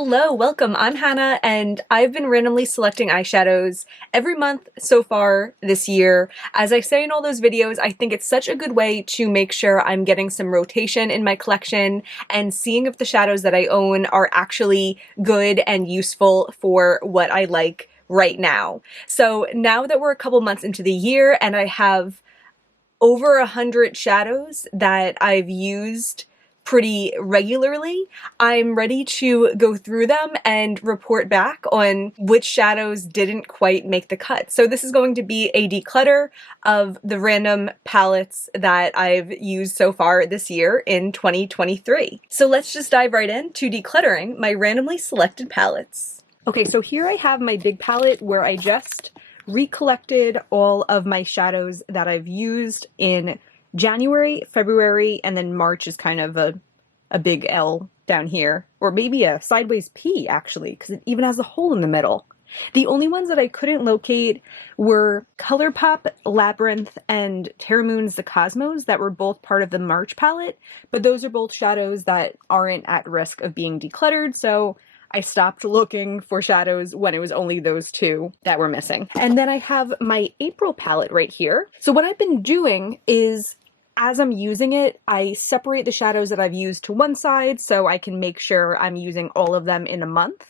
Hello, welcome. I'm Hannah, and I've been randomly selecting eyeshadows every month so far this year. As I say in all those videos, I think it's such a good way to make sure I'm getting some rotation in my collection and seeing if the shadows that I own are actually good and useful for what I like right now. So now that we're a couple months into the year and I have over 100 shadows that I've used pretty regularly, I'm ready to go through them and report back on which shadows didn't quite make the cut. So this is going to be a declutter of the random palettes that I've used so far this year in 2023. So let's just dive right into decluttering my randomly selected palettes. Okay, so here I have my big palette where I just recollected all of my shadows that I've used in January, February, and then March is kind of a big L down here, or maybe a sideways P actually, because it even has a hole in the middle. The only ones that I couldn't locate were ColourPop, Labyrinth, and Terra Moon's The Cosmos that were both part of the March palette, but those are both shadows that aren't at risk of being decluttered, so I stopped looking for shadows when it was only those two that were missing. And then I have my April palette right here. So what I've been doing is, as I'm using it, I separate the shadows that I've used to one side so I can make sure I'm using all of them in a month.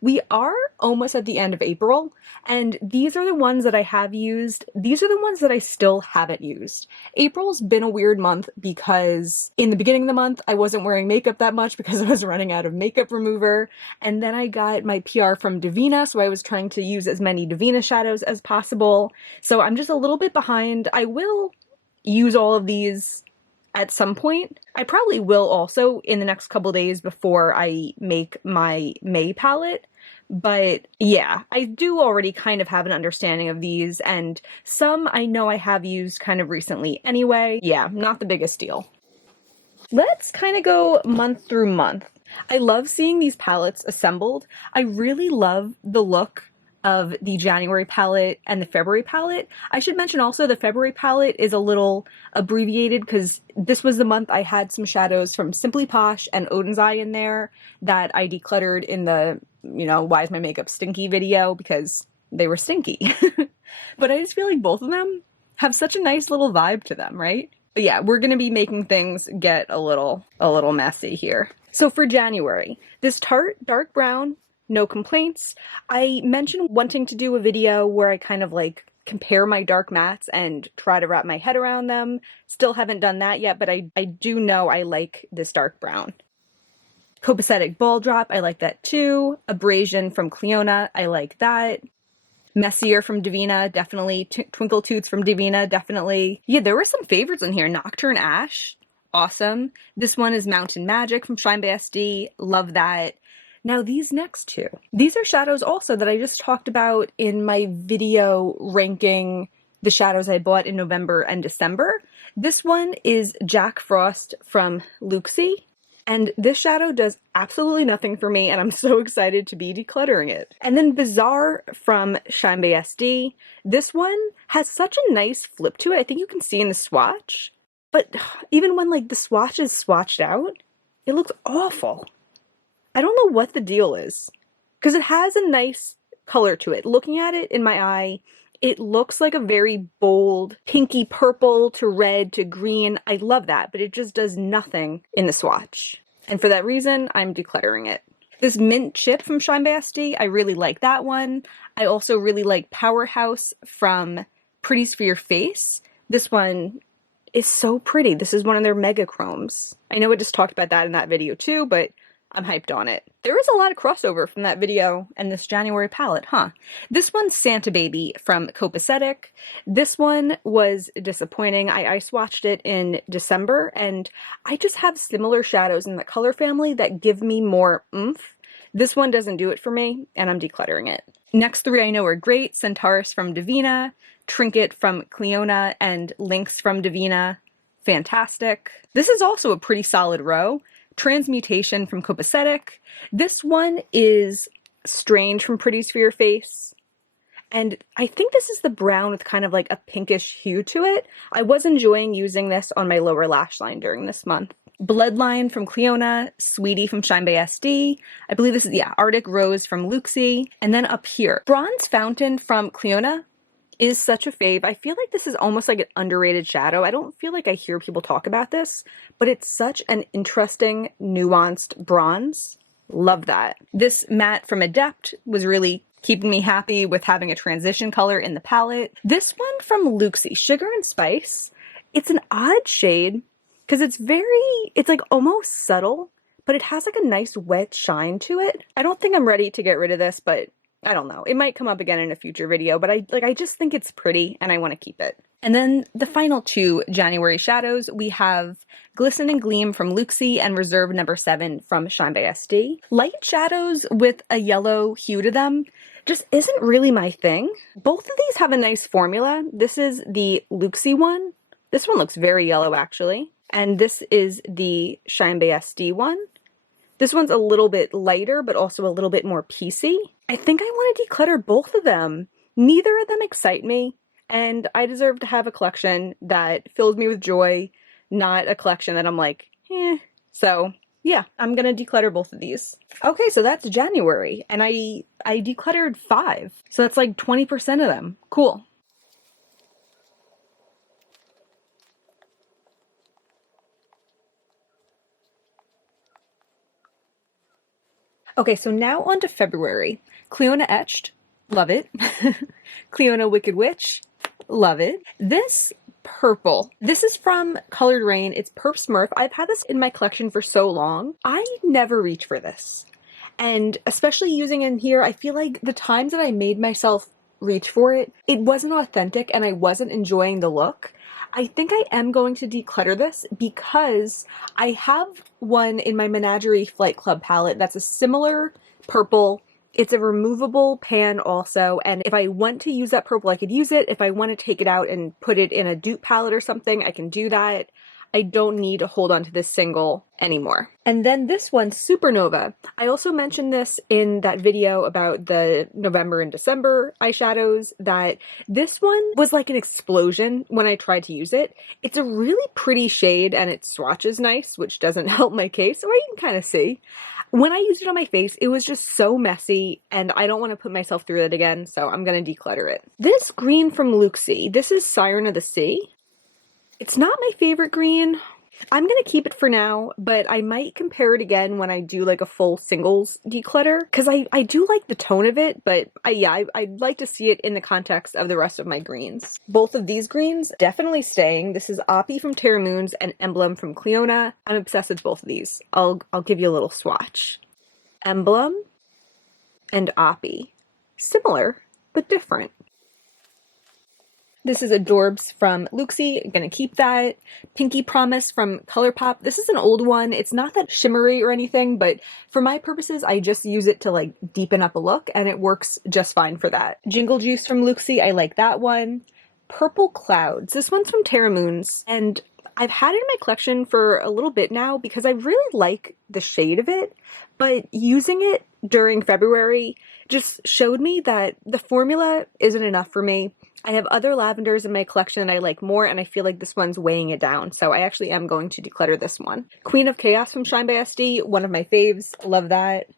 We are almost at the end of April, and these are the ones that I have used. These are the ones that I still haven't used. April's been a weird month because in the beginning of the month, I wasn't wearing makeup that much because I was running out of makeup remover, and then I got my PR from Divina, so I was trying to use as many Divina shadows as possible. So I'm just a little bit behind. I will use all of these at some point. I probably will also in the next couple days before I make my May palette. But yeah, I do already kind of have an understanding of these, and some I know I have used kind of recently anyway. Yeah, not the biggest deal. Let's kind of go month through month. I love seeing these palettes assembled. I really love the look of the January palette and the February palette. I should mention also the February palette is a little abbreviated because this was the month I had some shadows from Simply Posh and Odin's Eye in there that I decluttered in the, why is my makeup stinky video, because they were stinky. But I just feel like both of them have such a nice little vibe to them, right? But yeah, we're gonna be making things get a little messy here. So for January, this Tarte dark brown, no complaints. I mentioned wanting to do a video where I kind of like compare my dark mattes and try to wrap my head around them. Still haven't done that yet, but I do know I like this dark brown. Copacetic Ball Drop, I like that too. Abrasion from Cliona, I like that. Messier from Divina, definitely. Twinkle Toots from Divina, definitely. Yeah, there were some favorites in here. Nocturne Ash, awesome. This one is Mountain Magic from Shine by SD, love that. Now these next two, these are shadows also that I just talked about in my video ranking the shadows I bought in November and December. This one is Jack Frost from Luxie, and this shadow does absolutely nothing for me, and I'm so excited to be decluttering it. And then Bizarre from Shine by SD. This one has such a nice flip to it. I think you can see in the swatch, but even when like the swatch is swatched out, it looks awful. I don't know what the deal is, because it has a nice color to it. Looking at it in my eye, it looks like a very bold pinky purple to red to green. I love that, but it just does nothing in the swatch. And for that reason, I'm decluttering it. This Mint Chip from Shine by SD, I really like that one. I also really like Powerhouse from Pretties for Your Face. This one is so pretty. This is one of their mega chromes. I know I just talked about that in that video too, but I'm hyped on it. There is a lot of crossover from that video and this January palette, huh? This one's Santa Baby from Copacetic. This one was disappointing. I swatched it in December, and I just have similar shadows in the color family that give me more oomph. This one doesn't do it for me, and I'm decluttering it. Next three I know are great. Centaurus from Divina, Trinket from Cliona, and Lynx from Divina. Fantastic. This is also a pretty solid row. Transmutation from Copacetic. This one is Strange from Pretties for Your Face. And I think this is the brown with kind of like a pinkish hue to it. I was enjoying using this on my lower lash line during this month. Bloodline from Cleona, Sweetie from Shine by SD. I believe this is, yeah, Arctic Rose from Luxie. And then up here, Bronze Fountain from Cleona is such a fave. I feel like this is almost like an underrated shadow. I don't feel like I hear people talk about this, but it's such an interesting, nuanced bronze. Love that. This matte from Adept was really keeping me happy with having a transition color in the palette. This one from Luxie, Sugar and Spice. It's an odd shade because it's like almost subtle, but it has like a nice wet shine to it. I don't think I'm ready to get rid of this, but I don't know. It might come up again in a future video, but I just think it's pretty and I want to keep it. And then the final two January shadows, we have Glisten and Gleam from Luxie and Reserve number 7 from Shine by SD. Light shadows with a yellow hue to them just isn't really my thing. Both of these have a nice formula. This is the Luxie one. This one looks very yellow actually. And this is the Shine by SD one. This one's a little bit lighter, but also a little bit more piecey. I think I want to declutter both of them. Neither of them excite me, and I deserve to have a collection that fills me with joy, not a collection that I'm like, eh. So yeah, I'm gonna declutter both of these. Okay, so that's January, and I decluttered 5. So that's like 20% of them. Cool. Okay, so now on to February. Cleona Etched, love it. Cleona Wicked Witch, love it. This purple, this is from Colored Rain. It's Perp Smurf. I've had this in my collection for so long. I never reach for this. And especially using it in here, I feel like the times that I made myself reach for it, it wasn't authentic and I wasn't enjoying the look. I think I am going to declutter this because I have one in my Menagerie Flight Club palette that's a similar purple. It's a removable pan also, and if I want to use that purple, I could use it. If I want to take it out and put it in a dupe palette or something, I can do that. I don't need to hold on to this single anymore. And then this one, Supernova. I also mentioned this in that video about the November and December eyeshadows, that this one was like an explosion when I tried to use it. It's a really pretty shade and it swatches nice, which doesn't help my case, or you can kind of see. When I used it on my face, it was just so messy and I don't want to put myself through it again, so I'm going to declutter it. This green from Luxie, this is Siren of the Sea. It's not my favorite green. I'm going to keep it for now, but I might compare it again when I do like a full singles declutter, because I do like the tone of it, but I'd like to see it in the context of the rest of my greens. Both of these greens definitely staying. This is Oppie from Terra Moons and Emblem from Cleona. I'm obsessed with both of these. I'll give you a little swatch. Emblem and Oppie. Similar, but different. This is Adorbs from Luxie. I'm gonna keep that. Pinky Promise from ColourPop. This is an old one. It's not that shimmery or anything, but for my purposes, I just use it to like deepen up a look and it works just fine for that. Jingle Juice from Luxie. I like that one. Purple Clouds. This one's from Terra Moons, and I've had it in my collection for a little bit now because I really like the shade of it, but using it during February just showed me that the formula isn't enough for me. I have other lavenders in my collection that I like more, and I feel like this one's weighing it down, so I actually am going to declutter this one. Queen of Chaos from Shine by SD, one of my faves, love that.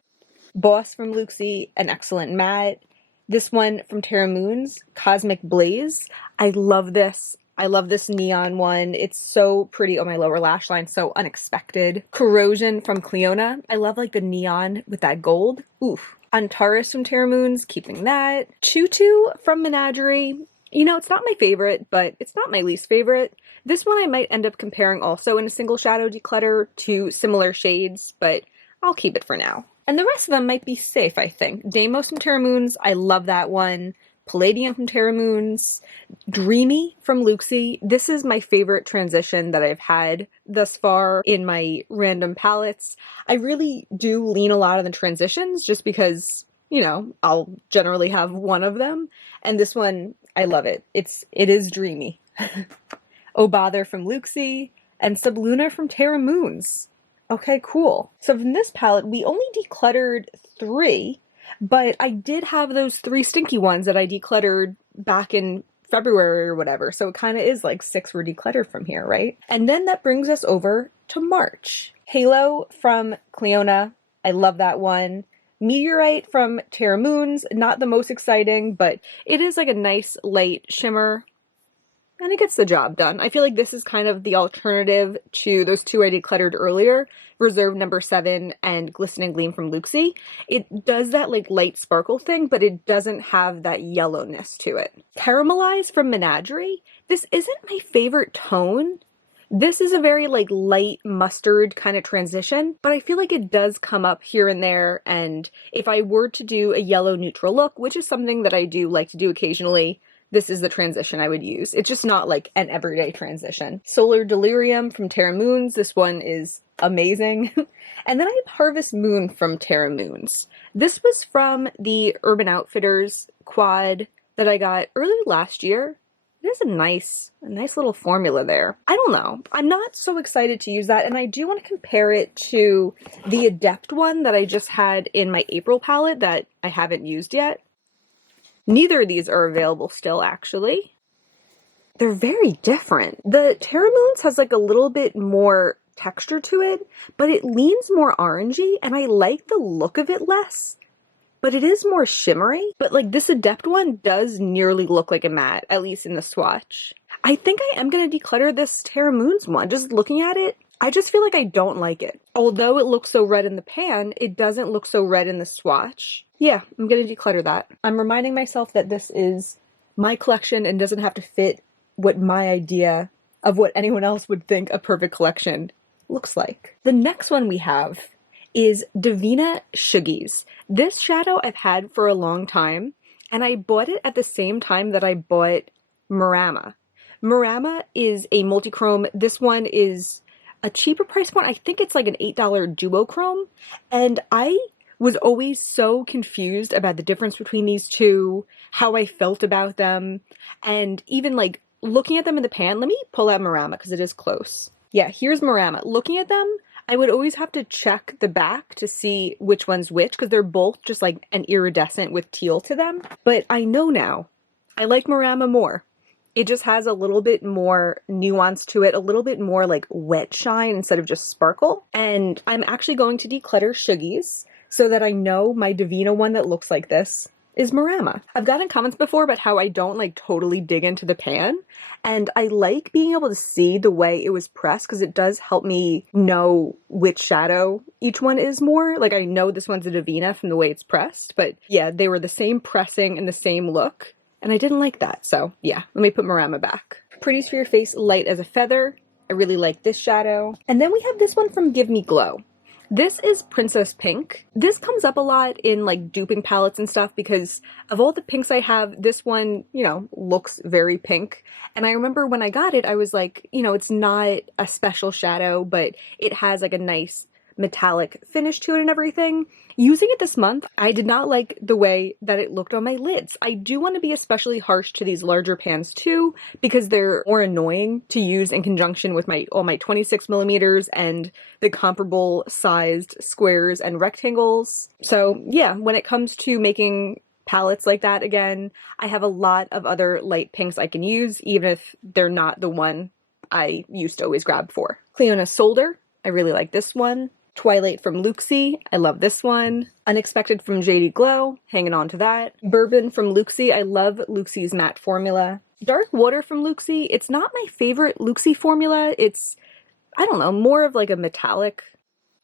Boss from Luxie, an excellent matte. This one from Terra Moons, Cosmic Blaze. I love this. I love this neon one. It's so pretty on my lower lash line, so unexpected. Corrosion from Cleona. I love like the neon with that gold. Oof. Antares from Terra Moons, keeping that. Tutu from Menagerie. You know, it's not my favorite, but it's not my least favorite. This one I might end up comparing also in a single shadow declutter to similar shades, but I'll keep it for now. And the rest of them might be safe, I think. Deimos from Terra Moons, I love that one. Palladium from Terra Moons. Dreamy from Luxie. This is my favorite transition that I've had thus far in my random palettes. I really do lean a lot on the transitions just because, you know, I'll generally have one of them. And this one, I love it. It is dreamy. Oh Bother from Luxie and Subluna from Terra Moons. Okay, cool. So from this palette, we only decluttered 3, but I did have those 3 stinky ones that I decluttered back in February or whatever. So it kind of is like 6 were decluttered from here, right? And then that brings us over to March. Halo from Cleona. I love that one. Meteorite from Terra Moons. Not the most exciting, but it is like a nice light shimmer. And it gets the job done. I feel like this is kind of the alternative to those two I decluttered earlier, Reserve number 7 and Glisten and Gleam from Luxie. It does that like light sparkle thing, but it doesn't have that yellowness to it. Caramelize from Menagerie. This isn't my favorite tone. This is a very like light mustard kind of transition, but I feel like it does come up here and there, and if I were to do a yellow neutral look, which is something that I do like to do occasionally, this is the transition I would use. It's just not like an everyday transition. Solar Delirium from Terra Moons. This one is amazing. And then I have Harvest Moon from Terra Moons. This was from the Urban Outfitters quad that I got early last year. There's a nice little formula there. I don't know. I'm not so excited to use that, and I do want to compare it to the Adept one that I just had in my April palette that I haven't used yet. Neither of these are available still, actually. They're very different. The Terra Moons has like a little bit more texture to it, but it leans more orangey, and I like the look of it less. But it is more shimmery. But like this Adept one does nearly look like a matte, at least in the swatch. I think I am going to declutter this Terra Moons one. Just looking at it, I just feel like I don't like it. Although it looks so red in the pan, it doesn't look so red in the swatch. Yeah, I'm going to declutter that. I'm reminding myself that this is my collection and doesn't have to fit what my idea of what anyone else would think a perfect collection looks like. The next one we have is Divina Shuggies. This shadow I've had for a long time, and I bought it at the same time that I bought Marama. Marama is a multi-chrome. This one is a cheaper price point. I think it's like an $8 duochrome, and I was always so confused about the difference between these two, how I felt about them, and even like looking at them in the pan. Let me pull out Marama because it is close. Yeah, here's Marama. Looking at them, I would always have to check the back to see which one's which because they're both just like an iridescent with teal to them. But I know now, I like Marama more. It just has a little bit more nuance to it, a little bit more like wet shine instead of just sparkle. And I'm actually going to declutter Shuggies so that I know my Divina one that looks like this is Marama. I've gotten comments before about how I don't like totally dig into the pan, and I like being able to see the way it was pressed because it does help me know which shadow each one is more. Like I know this one's a Divina from the way it's pressed, but yeah, they were the same pressing and the same look, and I didn't like that. So yeah, let me put Marama back. Pretties for Your Face, Light as a Feather. I really like this shadow. And then we have this one from Give Me Glow. This is Princess Pink. This comes up a lot in like duping palettes and stuff because of all the pinks I have, this one, you know, looks very pink. And I remember when I got it, I was like, you know, it's not a special shadow, but it has like a nice metallic finish to it and everything. Using it this month, I did not like the way that it looked on my lids. I do want to be especially harsh to these larger pans too, because they're more annoying to use in conjunction with all my 26 millimeters and the comparable sized squares and rectangles. So yeah, when it comes to making palettes like that again, I have a lot of other light pinks I can use, even if they're not the one I used to always grab for. Cleona Solder, I really like this one. Twilight from Luxie, I love this one. Unexpected from JD Glow, hanging on to that. Bourbon from Luxie, I love Luxie's matte formula. Dark Water from Luxie, it's not my favorite Luxie formula. It's, I don't know, more of like a metallic,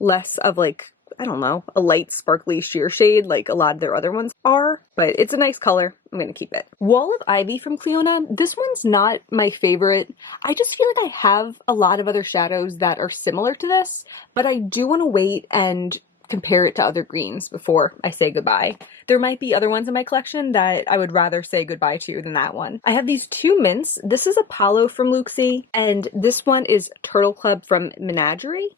less of like, I don't know, a light sparkly sheer shade like a lot of their other ones are, but it's a nice color. I'm gonna keep it. Wall of Ivy from Cleona. This one's not my favorite. I just feel like I have a lot of other shadows that are similar to this, but I do want to wait and compare it to other greens before I say goodbye. There might be other ones in my collection that I would rather say goodbye to than that one. I have these two mints. This is Apollo from Luxie, and this one is Turtle Club from Menagerie.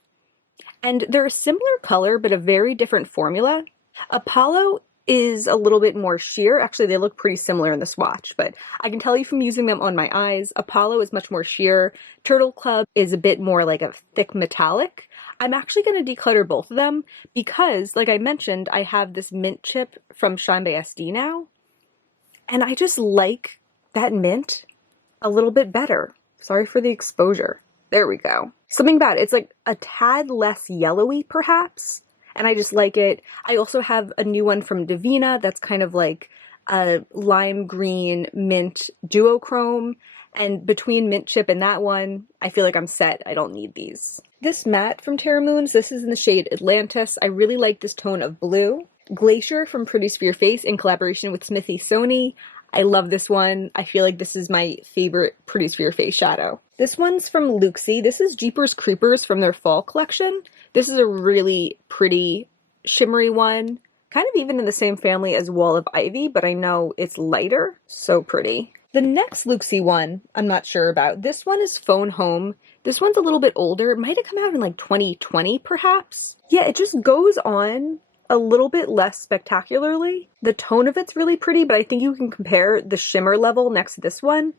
And they're a similar color, but a very different formula. Apollo is a little bit more sheer. Actually, they look pretty similar in the swatch, but I can tell you from using them on my eyes, Apollo is much more sheer. Turtle Club is a bit more like a thick metallic. I'm actually going to declutter both of them because, like I mentioned, I have this mint chip from Shine by SD now. And I just like that mint a little bit better. Sorry for the exposure. There we go. Something about it. It's like a tad less yellowy, perhaps, and I just like it. I also have a new one from Divina that's kind of like a lime green mint duochrome, and between mint chip and that one, I feel like I'm set. I don't need these. This matte from Terra Moons, this is in the shade Atlantis. I really like this tone of blue. Glacier from Produce for Your Face in collaboration with Smithy Sony. I love this one. I feel like this is my favorite Produce for Your Face shadow. This one's from Luxie. This is Jeepers Creepers from their fall collection. This is a really pretty shimmery one. Kind of even in the same family as Wall of Ivy, but I know it's lighter. So pretty. The next Luxie one, I'm not sure about. This one is Phone Home. This one's a little bit older. It might have come out in like 2020, perhaps. Yeah, it just goes on a little bit less spectacularly. The tone of it's really pretty, but I think you can compare the shimmer level next to this one.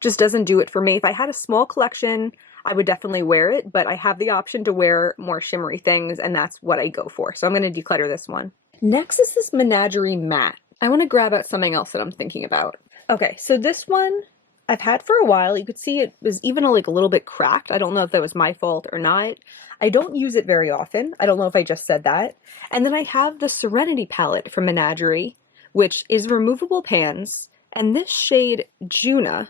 Just doesn't do it for me. If I had a small collection, I would definitely wear it, but I have the option to wear more shimmery things, and that's what I go for. So I'm going to declutter this one. Next is this Menagerie Matte. I want to grab out something else that I'm thinking about. Okay, so this one I've had for a while. You could see it was even like a little bit cracked. I don't know if that was my fault or not. I don't use it very often. I don't know if I just said that. And then I have the Serenity palette from Menagerie, which is removable pans, and this shade Juna.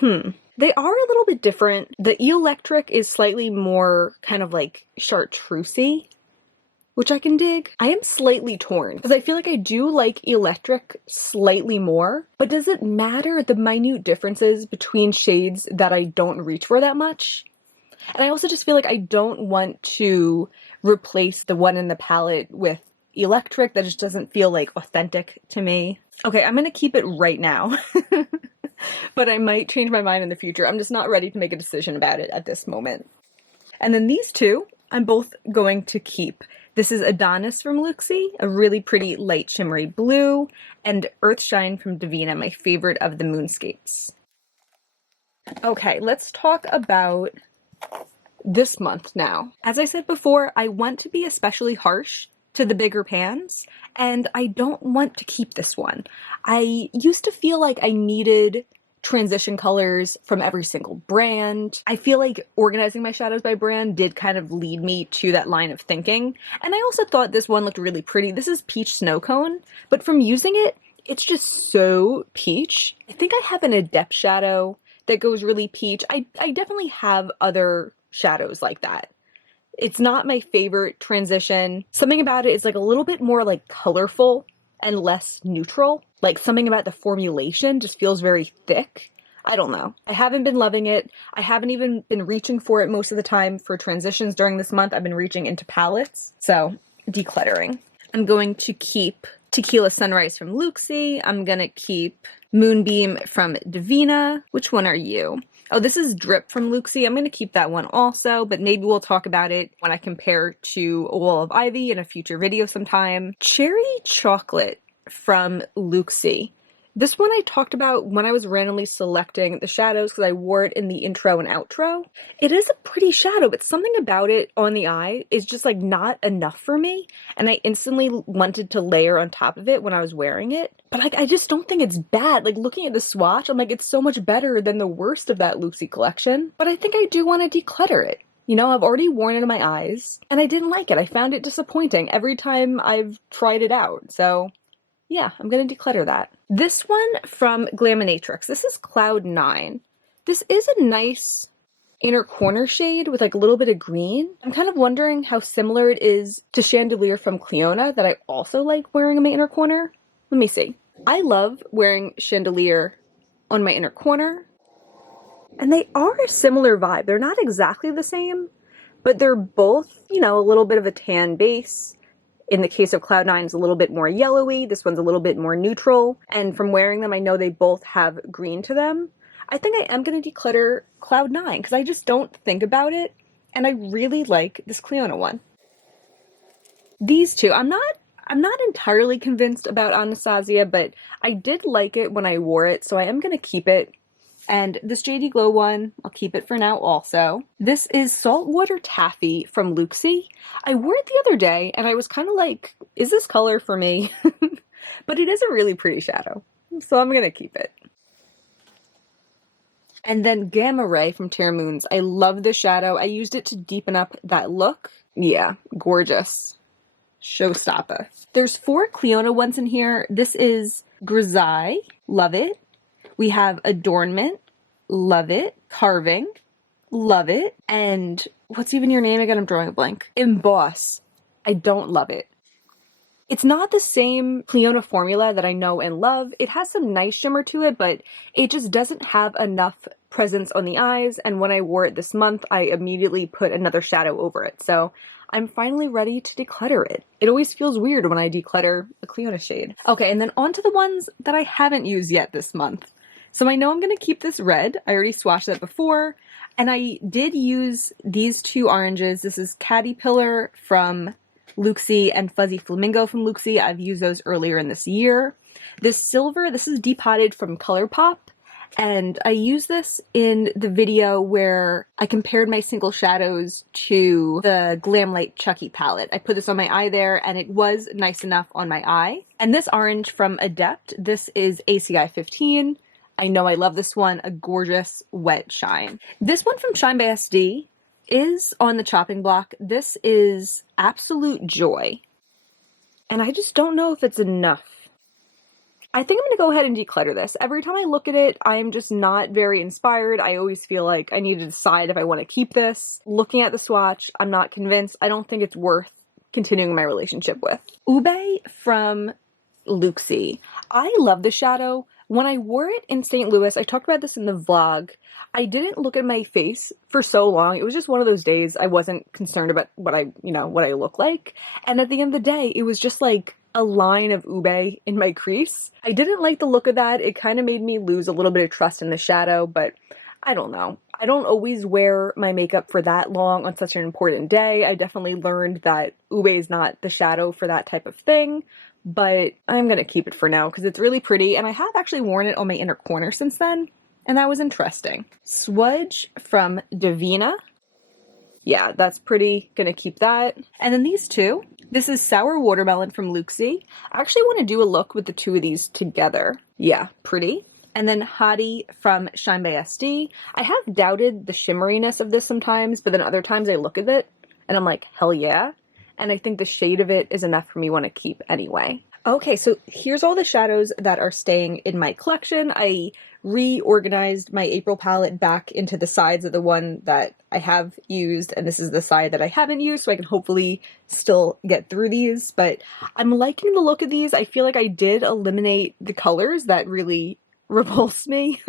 They are a little bit different. The electric is slightly more kind of like chartreusey, which I can dig. I am slightly torn because I feel like I do like electric slightly more, but does it matter the minute differences between shades that I don't reach for that much? And I also just feel like I don't want to replace the one in the palette with electric. That just doesn't feel like authentic to me. Okay, I'm gonna keep it right now, but I might change my mind in the future. I'm just not ready to make a decision about it at this moment. And then these two, I'm both going to keep. This is Adonis from Luxie, a really pretty light shimmery blue, and Earthshine from Divina, my favorite of the moonscapes. Okay, let's talk about this month now. As I said before, I want to be especially harsh to the bigger pans, and I don't want to keep this one. I used to feel like I needed transition colors from every single brand. I feel like organizing my shadows by brand did kind of lead me to that line of thinking. And I also thought this one looked really pretty. This is Peach Snow Cone, but from using it, it's just so peach. I think I have an Adept shadow that goes really peach. I definitely have other shadows like that. It's not my favorite transition. Something about it is like a little bit more like colorful and less neutral. Like something about the formulation just feels very thick. I don't know. I haven't been loving it. I haven't even been reaching for it most of the time for transitions during this month. I've been reaching into palettes. So, decluttering. I'm going to keep Tequila Sunrise from Luxie. I'm gonna keep Moonbeam from Divina. Which one are you? Oh, this is Drip from Luxie. I'm going to keep that one also, but maybe we'll talk about it when I compare to A Wall of Ivy in a future video sometime. Cherry Chocolate from Luxie. This one I talked about when I was randomly selecting the shadows because I wore it in the intro and outro. It is a pretty shadow, but something about it on the eye is just like not enough for me, and I instantly wanted to layer on top of it when I was wearing it. But like, I just don't think it's bad. Like looking at the swatch, I'm like, it's so much better than the worst of that Luxie collection. But I think I do want to declutter it. You know, I've already worn it in my eyes, and I didn't like it. I found it disappointing every time I've tried it out, so yeah, I'm gonna declutter that. This one from Glaminatrix. This is Cloud 9. This is a nice inner corner shade with like a little bit of green. I'm kind of wondering how similar it is to Chandelier from Cleona that I also like wearing in my inner corner. Let me see. I love wearing Chandelier on my inner corner, and they are a similar vibe. They're not exactly the same, but they're both, you know, a little bit of a tan base. In the case of Cloud 9, it's a little bit more yellowy. This one's a little bit more neutral. And from wearing them, I know they both have green to them. I think I am going to declutter Cloud 9 because I just don't think about it. And I really like this Cleona one. These two, I'm not entirely convinced about Anastasia, but I did like it when I wore it, so I am going to keep it. And this JD Glow one, I'll keep it for now also. This is Saltwater Taffy from Luxie. I wore it the other day, and I was kind of like, is this color for me? But it is a really pretty shadow, so I'm going to keep it. And then Gamma Ray from Terra Moons. I love this shadow. I used it to deepen up that look. Yeah, gorgeous. Showstopper. There's 4 Cleona ones in here. This is Grisaille. Love it. We have Adornment. Love it. Carving. Love it. And what's even your name again? I'm drawing a blank. Emboss. I don't love it. It's not the same Cleona formula that I know and love. It has some nice shimmer to it, but it just doesn't have enough presence on the eyes, and when I wore it this month, I immediately put another shadow over it. So I'm finally ready to declutter it. It always feels weird when I declutter a Cleona shade. Okay, and then on to the ones that I haven't used yet this month. So I know I'm gonna keep this red. I already swatched that before, and I did use these 2 oranges. This is Caterpillar from Luxie and Fuzzy Flamingo from Luxie. I've used those earlier in this year. This silver, this is Depotted from ColourPop, and I used this in the video where I compared my single shadows to the Glamlight Chucky palette. I put this on my eye there, and it was nice enough on my eye. And this orange from Adept, this is ACI 15. I know I love this one, a gorgeous wet shine. This one from Shine by SD is on the chopping block. This is Absolute Joy. And I just don't know if it's enough. I think I'm gonna go ahead and declutter this. Every time I look at it, I'm just not very inspired. I always feel like I need to decide if I want to keep this. Looking at the swatch, I'm not convinced. I don't think it's worth continuing my relationship with. Ube from Luxie. I love the shadow. When I wore it in St. Louis, I talked about this in the vlog, I didn't look at my face for so long. It was just one of those days I wasn't concerned about what I look like. And at the end of the day, it was just like a line of ube in my crease. I didn't like the look of that. It kind of made me lose a little bit of trust in the shadow, but I don't know. I don't always wear my makeup for that long on such an important day. I definitely learned that ube is not the shadow for that type of thing, but I'm gonna keep it for now because it's really pretty, and I have actually worn it on my inner corner since then, and that was interesting. Swudge from Divina. Yeah, that's pretty. Gonna keep that. And then these two. This is Sour Watermelon from Luxie. I actually want to do a look with the two of these together. Yeah, pretty. And then Hottie from Shine by SD. I have doubted the shimmeriness of this sometimes, but then other times I look at it and I'm like, hell yeah. And I think the shade of it is enough for me to want to keep anyway. Okay, so here's all the shadows that are staying in my collection. I reorganized my April palette back into the sides of the one that I have used, and this is the side that I haven't used, so I can hopefully still get through these. But I'm liking the look of these. I feel like I did eliminate the colors that really repulsed me.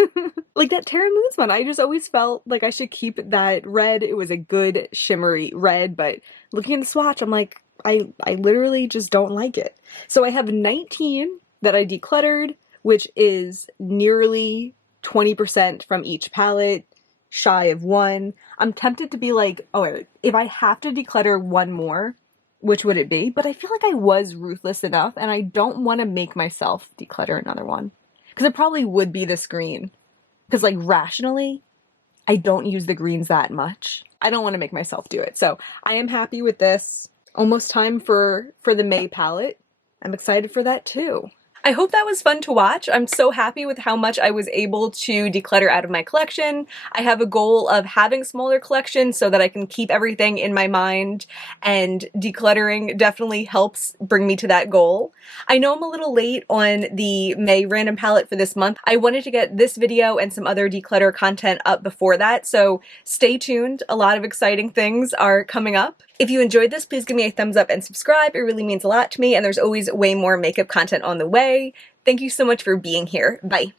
Like that Terra Moons one, I just always felt like I should keep that red. It was a good shimmery red, but looking at the swatch, I'm like, I literally just don't like it. So I have 19 that I decluttered, which is nearly 20% from each palette, shy of 1. I'm tempted to be like, oh, wait, if I have to declutter one more, which would it be? But I feel like I was ruthless enough, and I don't want to make myself declutter another one. Because it probably would be this green. Because, like, rationally, I don't use the greens that much. I don't want to make myself do it. So I am happy with this. Almost time for the May palette. I'm excited for that too. I hope that was fun to watch. I'm so happy with how much I was able to declutter out of my collection. I have a goal of having smaller collections so that I can keep everything in my mind, and decluttering definitely helps bring me to that goal. I know I'm a little late on the May random palette for this month. I wanted to get this video and some other declutter content up before that, so stay tuned. A lot of exciting things are coming up. If you enjoyed this, please give me a thumbs up and subscribe. It really means a lot to me, and there's always way more makeup content on the way. Thank you so much for being here. Bye.